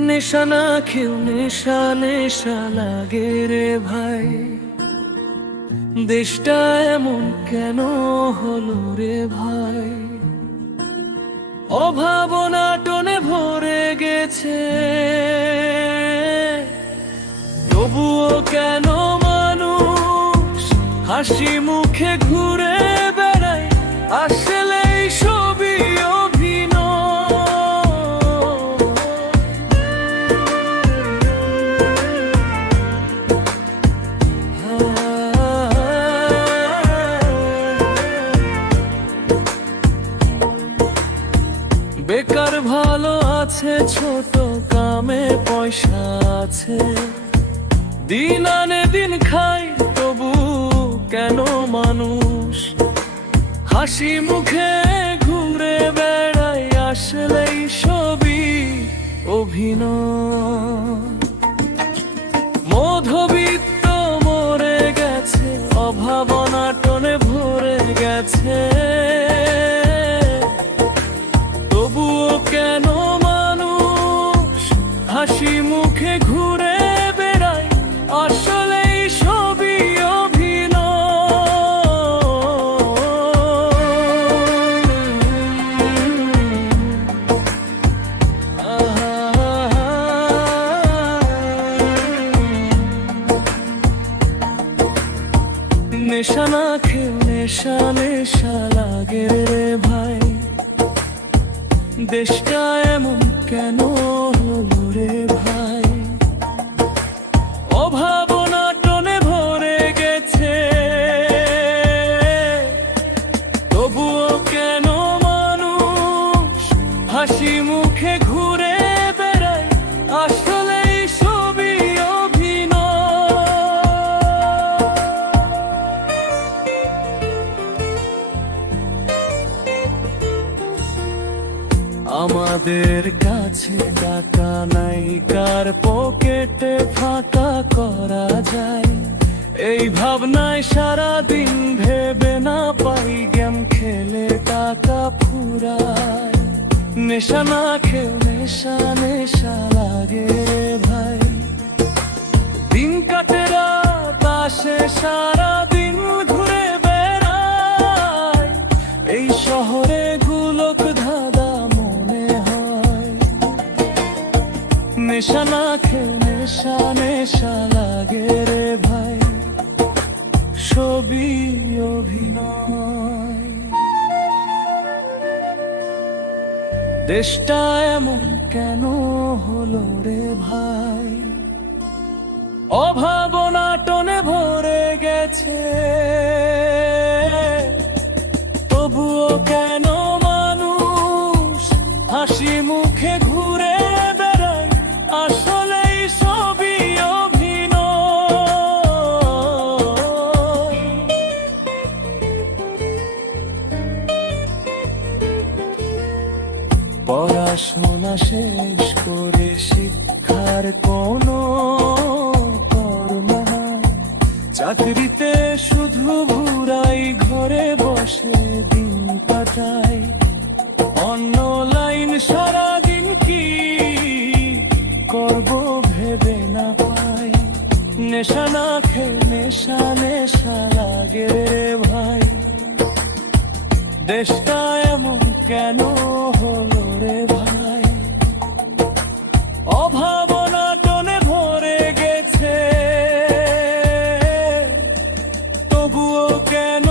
নেশা না খেউ নেশা নেশা লাগে রে ভাই। দেশটা এমন কেন হলো রে ভাই? অভাবনা টনে ভরে গেছে। তবুও কেন মানুষ হাসি মুখে ঘুরে বেড়ায়? আসলে আছে ছোট কামে পয়সা আছে। দিন আনে দিন খাই, তবু কেন মানুষ? হাসি মুখে ঘুরে বেড়াই, আসলেই সবই অভিনয়। নেশা না খেয়ে নেশা নেশা লাগে রে ভাই। দেশটা এমন কেন আমাদের কাছে টাকা নাই, কার পকেটে ফাঁকা করা যায়? এই ভাবনায় সারা দিন ভেবে না পাই, গেম খেলে টাকা ফুরায়। নেশা না খেয়ে নেশা নেশা লাগে ভাই। দিন কাটে, রাত আসে, সারা নেশা না খেয়ে নেশা নেশা লাগে রে ভাই। ছবি অভিনয়। দেশটা এমন কেন হলো রে ভাই? অভাবনা টনে ভরে গেছে। তবুও কেন মানুষ হাসি পড়াশোনা শেষ করে শিক্ষার কোনো চাকরিতে শুধু ভুরাই ঘরে বসে দিন কাটাই অন্য লাইন সারাদিন কি করব ভেবে না পাই। নেশা না খেয়ে নেশা নেশা লাগে রে ভাই। দেশটা এমন কেন হলো que no